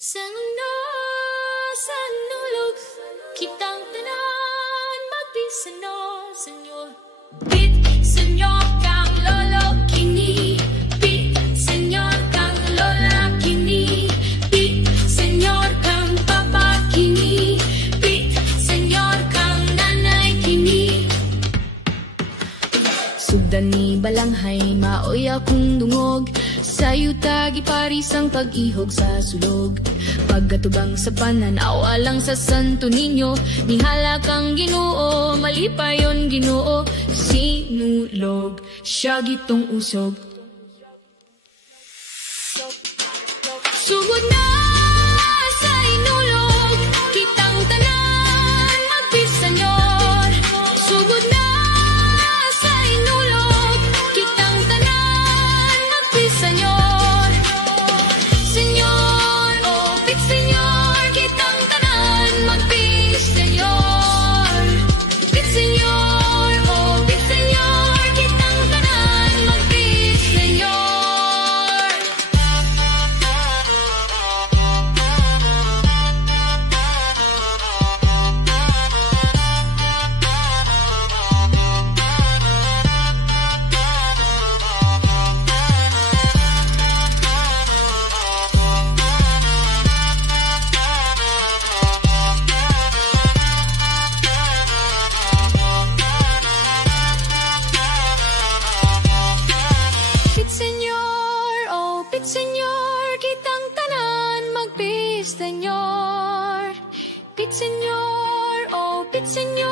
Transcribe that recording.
Sangulo, sanulog, kitang tanan, magpisano, senyor. Bit, senyor, kang lolo, kini. Bit, senyor, kang lola, kini. Bit, senyor, kang papa, kini. Bit, senyor, kang nanay, kini. Sugdan ni balanghay, maoy akong dungog. Sayo tagi paris ang pag-ihog sa sulog. Pagkatubang sa panan, awalang sa Santo Niño. Nihala kang Ginoo, malipayon Ginoo. Sinulog, siya gitong usog. Sugod na sa inulog, kitang tanan, magpisanyor. Sugod na sa inulog, kitang tanan, magpisanyor. Senyor, oh pit senyor, kitang tanan, magpisanyor. Pit senyor, oh pit senyor, kitang tanan, magpisanyor. Pit senyor, kitang tanan, magpisanyor. Pit senyor, oh pit senyor.